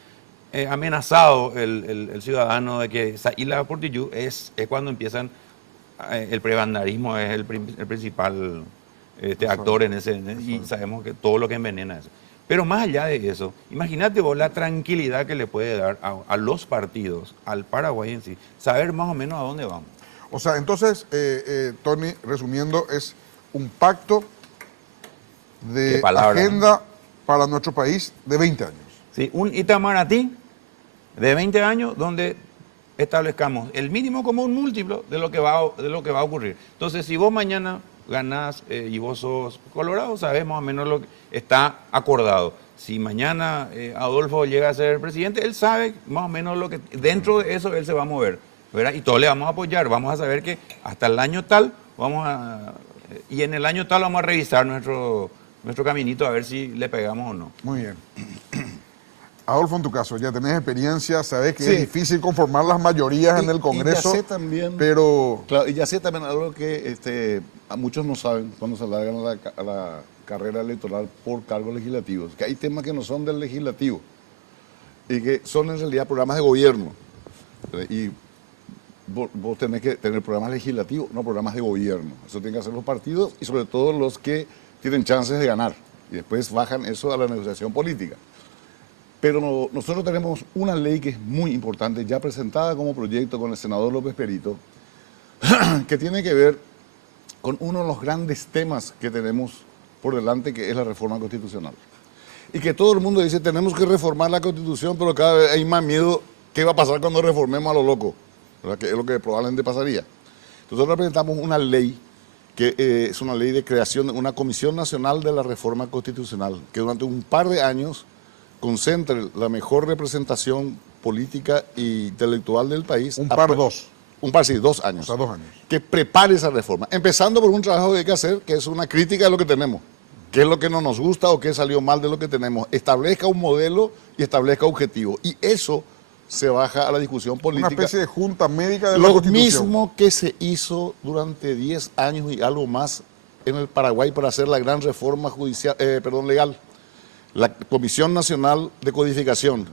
amenazado el ciudadano de que Saíla Portillú es cuando empiezan... El prebandarismo es el principal actor en ese, y sabemos que todo lo que envenena eso. Pero más allá de eso, imagínate vos la tranquilidad que le puede dar a los partidos, al Paraguay en sí, saber más o menos a dónde vamos. O sea, entonces, Tony, resumiendo, es un pacto de agenda para nuestro país de 20 años. Sí, un Itamaraty de 20 años donde establezcamos el mínimo común múltiplo de lo que va a ocurrir. Entonces, si vos mañana ganás y vos sos Colorado, sabés más o menos lo que está acordado. Si mañana Adolfo llega a ser presidente, él sabe más o menos lo que dentro de eso él se va a mover, ¿verdad? Y todos le vamos a apoyar. Vamos a saber que hasta el año tal y en el año tal vamos a revisar nuestro caminito a ver si le pegamos o no. Muy bien. Adolfo, en tu caso, ya tenés experiencia, sabés que es difícil conformar las mayorías en el Congreso, y ya sé también, pero... Claro, y ya sé también algo que a muchos no saben cuando se largan a la carrera electoral por cargos legislativos, que hay temas que no son del legislativo y que son en realidad programas de gobierno. Y vos tenés que tener programas legislativos, no programas de gobierno. Eso tienen que hacer los partidos y sobre todo los que tienen chances de ganar. Y después bajan eso a la negociación política. Pero nosotros tenemos una ley que es muy importante, ya presentada como proyecto con el senador López Perito, que tiene que ver con uno de los grandes temas que tenemos por delante, que es la reforma constitucional. Y que todo el mundo dice, tenemos que reformar la Constitución, pero cada vez hay más miedo ¿Qué va a pasar cuando reformemos a lo loco? ¿Verdad? Que es lo que probablemente pasaría. Nosotros presentamos una ley que es una ley de creación de una Comisión Nacional de la Reforma Constitucional, que durante un par de años concentre la mejor representación política e intelectual del país. Un par, dos. Un par, sí, 2 años. O sea, 2 años. Que prepare esa reforma. Empezando por un trabajo que hay que hacer, que es una crítica de lo que tenemos. ¿Qué es lo que no nos gusta o qué salió mal de lo que tenemos? Establezca un modelo y establezca objetivos. Y eso se baja a la discusión política. Una especie de junta médica de la Lo Constitución. mismo que se hizo durante 10 años y algo más en el Paraguay para hacer la gran reforma legal. La Comisión Nacional de Codificación,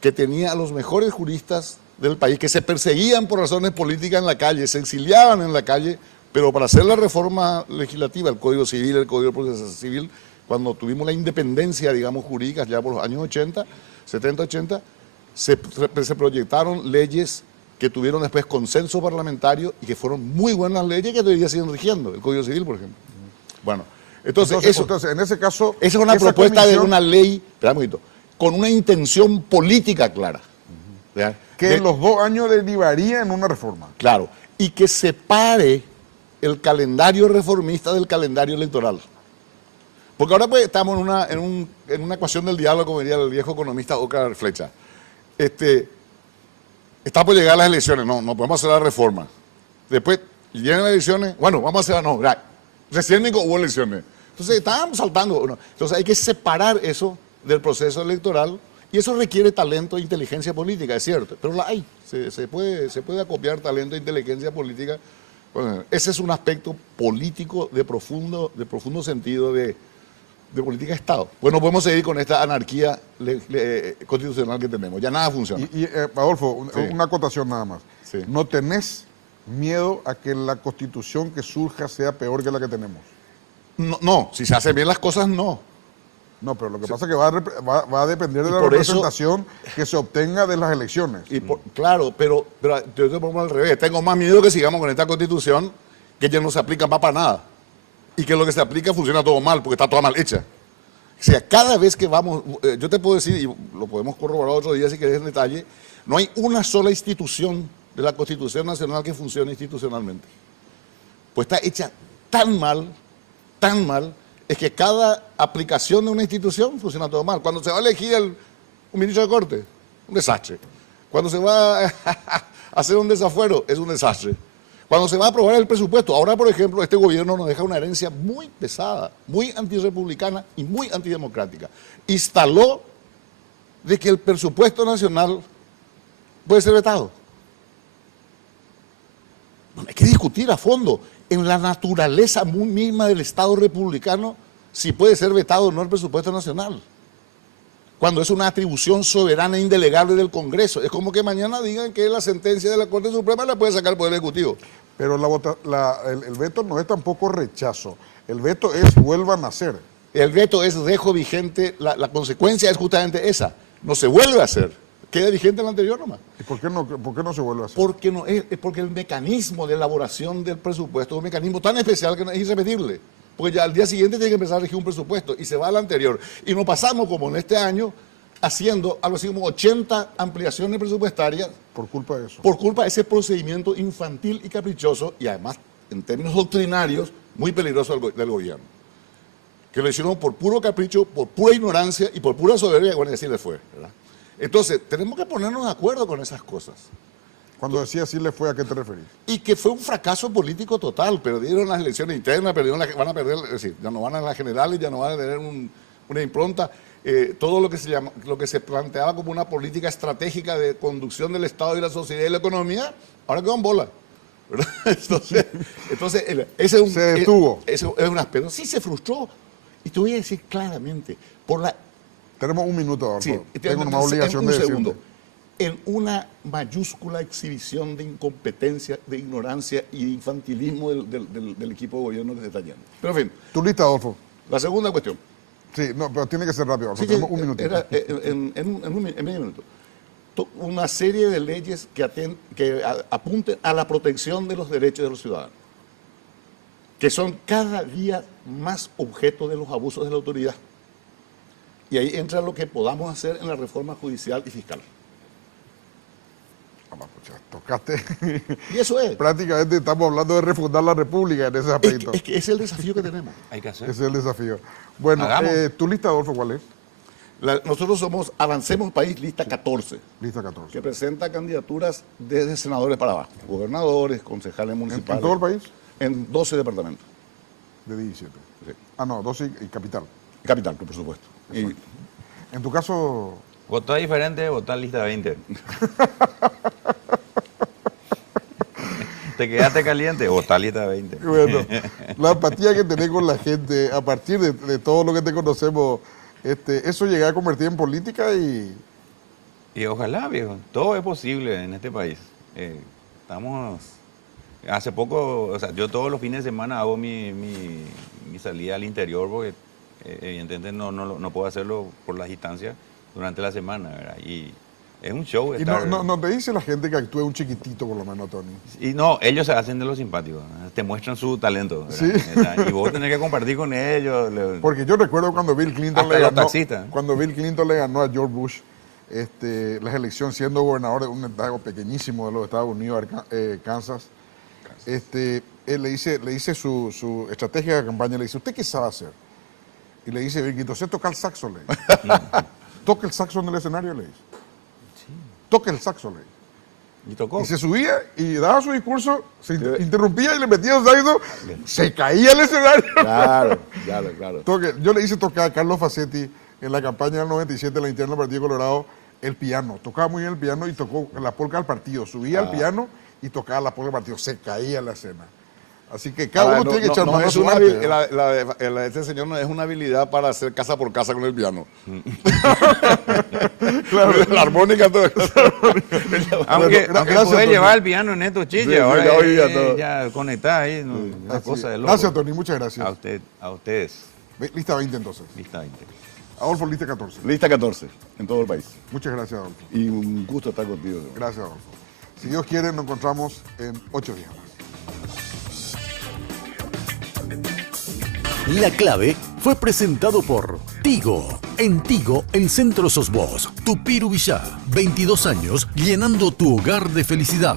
que tenía a los mejores juristas del país, que se perseguían por razones políticas en la calle, se exiliaban en la calle, pero para hacer la reforma legislativa, el Código Civil, el Código de Proceso Civil, cuando tuvimos la independencia, digamos, jurídica, ya por los años 80, 70, 80, se proyectaron leyes que tuvieron después consenso parlamentario y que fueron muy buenas leyes que todavía siguen rigiendo, el Código Civil, por ejemplo. Bueno, entonces en ese caso... Esa es una propuesta de una ley, espera un poquito, con una intención política clara. Que en los 2 años derivaría en una reforma. Claro, y que separe el calendario reformista del calendario electoral. Porque ahora pues estamos en una ecuación del diálogo, como diría el viejo economista Oscar Flecha. Está por llegar las elecciones, no podemos hacer la reforma. Después llegan las elecciones, bueno, vamos a hacer, recién ni hubo elecciones. Entonces estábamos saltando. No. Entonces hay que separar eso del proceso electoral y eso requiere talento e inteligencia política, es cierto, pero la hay. Se puede acopiar talento e inteligencia política. Bueno, ese es un aspecto político de profundo sentido de política de Estado. Pues no podemos seguir con esta anarquía constitucional que tenemos. Ya nada funciona. Y Adolfo, Sí. una acotación nada más. Sí. ¿No tenés miedo a que la constitución que surja sea peor que la que tenemos? No, si se hacen bien las cosas, no. No, pero lo que pasa es que va a depender de Y la por eso- representación que se obtenga de las elecciones. Claro, pero yo te pongo al revés. Tengo más miedo que sigamos con esta constitución que ya no se aplica para nada. Y que lo que se aplica funciona todo mal, porque está toda mal hecha. O sea, cada vez que vamos, yo te puedo decir, y lo podemos corroborar otro día si querés en detalle, no hay una sola institución de la Constitución Nacional que funcione institucionalmente. Pues está hecha tan mal, es que cada aplicación de una institución funciona todo mal. Cuando se va a elegir un ministro de Corte, un desastre. Cuando se va a hacer un desafuero, es un desastre. Cuando se va a aprobar el presupuesto, ahora por ejemplo este gobierno nos deja una herencia muy pesada, muy antirrepublicana y muy antidemocrática. Instaló de que el presupuesto nacional puede ser vetado. Bueno, hay que discutir a fondo en la naturaleza muy misma del Estado republicano si puede ser vetado o no el presupuesto nacional. Cuando es una atribución soberana e indelegable del Congreso. Es como que mañana digan que la sentencia de la Corte Suprema la puede sacar el Poder Ejecutivo. Pero el veto no es tampoco rechazo. El veto es vuelva a nacer. El veto es dejo vigente, la consecuencia es justamente esa. No se vuelve a hacer. Queda vigente el anterior nomás. ¿Y por qué no se vuelve a hacer? Porque el mecanismo de elaboración del presupuesto es un mecanismo tan especial que es irrepetible. Porque ya al día siguiente tiene que empezar a regir un presupuesto y se va al anterior. Y nos pasamos, como en este año, haciendo algo así como 80 ampliaciones presupuestarias. Por culpa de eso. Por culpa de ese procedimiento infantil y caprichoso y además, en términos doctrinarios, muy peligroso del gobierno. Que lo hicieron por puro capricho, por pura ignorancia y por pura soberbia, bueno, así le fue, ¿verdad? Entonces, tenemos que ponernos de acuerdo con esas cosas. Cuando decía así le fue, ¿a qué te referís? Y que fue un fracaso político total. Perdieron las elecciones internas, van a perder, es decir, ya no van a las generales, ya no van a tener una impronta. Todo lo que se planteaba como una política estratégica de conducción del Estado y la sociedad y la economía, ahora quedó en bola. ¿Verdad? Entonces ese es se detuvo. Ese es un aspecto. Sí, se frustró. Y te voy a decir claramente, Tenemos un minuto ahora. Sí, tengo una obligación en de un decirte. segundo. En una mayúscula exhibición de incompetencia, de ignorancia y de infantilismo del equipo de gobierno que se está yendo. Pero en fin, Tu lista, Adolfo. la segunda cuestión. Sí, no, pero tiene que ser rápido, Adolfo. Sí, Tenemos un minutito. en medio minuto. Una serie de leyes que apunten a la protección de los derechos de los ciudadanos, que son cada día más objeto de los abusos de la autoridad. Y ahí entra lo que podamos hacer en la reforma judicial y fiscal. tocaste. Y eso es. Prácticamente estamos hablando de refundar la República en ese aspecto. Es que es el desafío que tenemos. Hay que hacer. Ese es el desafío. Bueno, Hagamos. ¿tu lista, Adolfo, cuál es? Nosotros somos Avancemos País, lista 14, Lista 14. que presenta candidaturas desde senadores para abajo, gobernadores, concejales ¿En municipales. todo el país? En 12 departamentos. De 17. Sí. Ah, no, 12 y capital. Capital, por supuesto. Y En tu caso, Votar diferente, votar lista 20. Te quedaste caliente, votar lista 20. bueno, la empatía que tenés con la gente a partir de todo lo que te conocemos, eso llega a convertir en política y... Y ojalá, viejo, todo es posible en este país. Estamos... Hace poco, o sea, yo todos los fines de semana hago mi salida al interior porque evidentemente no puedo hacerlo por las distancias durante la semana, ¿verdad? Y es un show Y estar... no te dice la gente que actúe un chiquitito por lo menos, Tony. Y no, ellos se hacen de los simpáticos, te muestran su talento, ¿verdad? Sí. Y vos tenés que compartir con ellos. Porque yo recuerdo cuando Bill Clinton Hasta los taxistas. cuando Bill Clinton le ganó a George Bush las elecciones siendo gobernador de un estado pequeñísimo de los Estados Unidos, Kansas. Él le dice su estrategia de campaña, le dice, ¿usted qué sabe hacer? Y le dice Bill Clinton, sé tocar el saxo, le dice. Toca el saxo en el escenario, le dice. Toca el saxo, le dice. Y tocó. Y se subía y daba su discurso, se interrumpía y le metía el saxo, se caía el escenario. claro. Yo le hice tocar a Carlos Facetti en la campaña del 97 en la interna del Partido Colorado el piano. Tocaba muy bien el piano y tocó la polca del partido. Subía al piano y tocaba la polca del partido. Se caía la escena. Así que cada uno tiene que echar mano a es su una arte. este señor no es una habilidad para hacer casa por casa con el piano. Claro. La armónica, todo eso. Aunque gracias, puede Tony. llevar el piano en estos chiches, Sí, ahora ya hoy ya todo. ya conectado ahí, ¿no? Una Así cosa es. de loco. Gracias, Tony. Muchas gracias. A ustedes, Lista 20 entonces. lista 20. Adolfo, lista 14. Lista 14, en todo el país. Muchas gracias, Adolfo. Y un gusto estar contigo. Gracias, Adolfo. Si Dios quiere, nos encontramos en 8 días más. La clave fue presentado por Tigo. En Tigo, el centro sos vos. Tupirubillá, 22 años llenando tu hogar de felicidad.